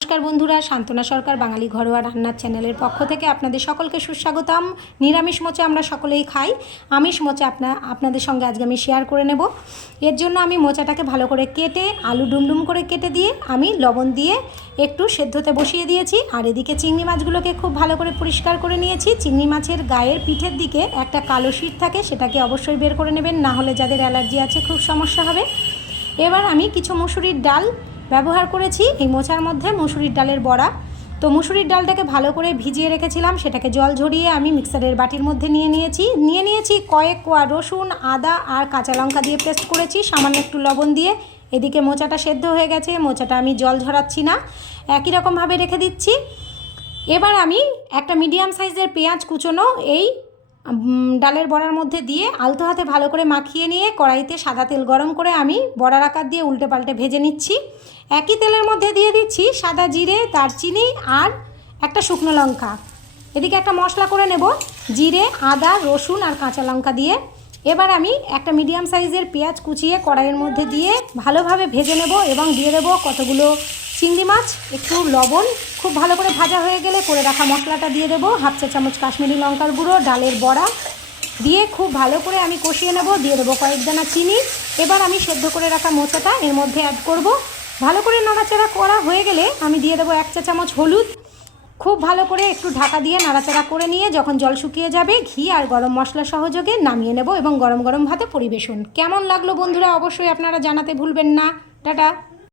নমস্কার বন্ধুরা, শান্তনা সরকার বাঙালি ঘরোয়া রান্নার চ্যানেলের পক্ষ থেকে আপনাদের সকলকে সুস্বাগতম। নিরামিষ মোচা আমরা সকলেই খাই, আমিষ মোচা আপনাদের সঙ্গে আজকে আমি শেয়ার করে নেব। এর জন্য আমি মোচাটাকে ভালো করে কেটে আলু ডুমডুম করে কেটে দিয়ে আমি লবণ দিয়ে একটু সেদ্ধতে বসিয়ে দিয়েছি। আর এদিকে চিংড়ি মাছগুলোকে খুব ভালো করে পরিষ্কার করে নিয়েছি। চিংড়ি মাছের গায়ের পিঠের দিকে একটা কালো শিট থাকে, সেটাকে অবশ্যই বের করে নেবেন, না হলে যাদের অ্যালার্জি আছে খুব সমস্যা হবে। এবার আমি কিছু মুসুরির ডাল ব্যবহার করেছি এই মোচার মধ্যে, মুসুরির ডালের বড়া। তো মুসুরির ডালটাকে ভালো করে ভিজিয়ে রেখেছিলাম, সেটাকে জল ঝরিয়ে আমি মিক্সারের বাটির মধ্যে নিয়ে নিয়েছি কয়েক কোয়া রসুন, আদা আর কাঁচা লঙ্কা দিয়ে পেস্ট করেছি, সামান্য একটু লবণ দিয়ে। এদিকে মোচাটা সেদ্ধ হয়ে গেছে, মোচাটা আমি জল ঝরাচ্ছি না, একই রকমভাবে রেখে দিচ্ছি। এবার আমি একটা মিডিয়াম সাইজের পেঁয়াজ কুচোনো এই ডালের বড়ার মধ্যে দিয়ে আলতো হাতে ভালো করে মাখিয়ে নিয়ে কড়াইতে সাদা তেল গরম করে আমি বড়ার আকার দিয়ে উল্টে পাল্টে ভেজে নিচ্ছি। একই তেলের মধ্যে দিয়ে দিচ্ছি সাদা জিরে, দারচিনি আর একটা শুকনো লঙ্কা। এদিকে একটা মশলা করে নেব জিরে, আদা, রসুন আর কাঁচা লঙ্কা দিয়ে। এবার আমি একটা মিডিয়াম সাইজের পেঁয়াজ কুচিয়ে কড়াইয়ের মধ্যে দিয়ে ভালোভাবে ভেজে নেব এবং দিয়ে দেবো কতগুলো চিংড়ি মাছ, একটু লবণ। খুব ভালো করে ভাজা হয়ে গেলে করে রাখা মশলাটা দিয়ে দেবো, হাফ চা চামচ কাশ্মীরি লঙ্কার গুঁড়ো, ডালের বড়া দিয়ে খুব ভালো করে আমি কষিয়ে নেব। দিয়ে দেবো কয়েক দানা চিনি। এবার আমি সেদ্ধ করে রাখা মোচাটা এর মধ্যে অ্যাড করব। ভালো করে নাড়াচাড়া করা হয়ে গেলে আমি দিয়ে দেবো 1 চা চামচ হলুদ। খুব ভালো করে একটু ঢাকা দিয়ে নাড়াচাড়া করে নিয়ে যখন জল শুকিয়ে যাবে ঘি আর গরম মশলা সহযোগে নামিয়ে নেব এবং গরম গরম ভাতে পরিবেশন। কেমন লাগলো বন্ধুরা অবশ্যই আপনারা জানাতে ভুলবেন না। টাটা।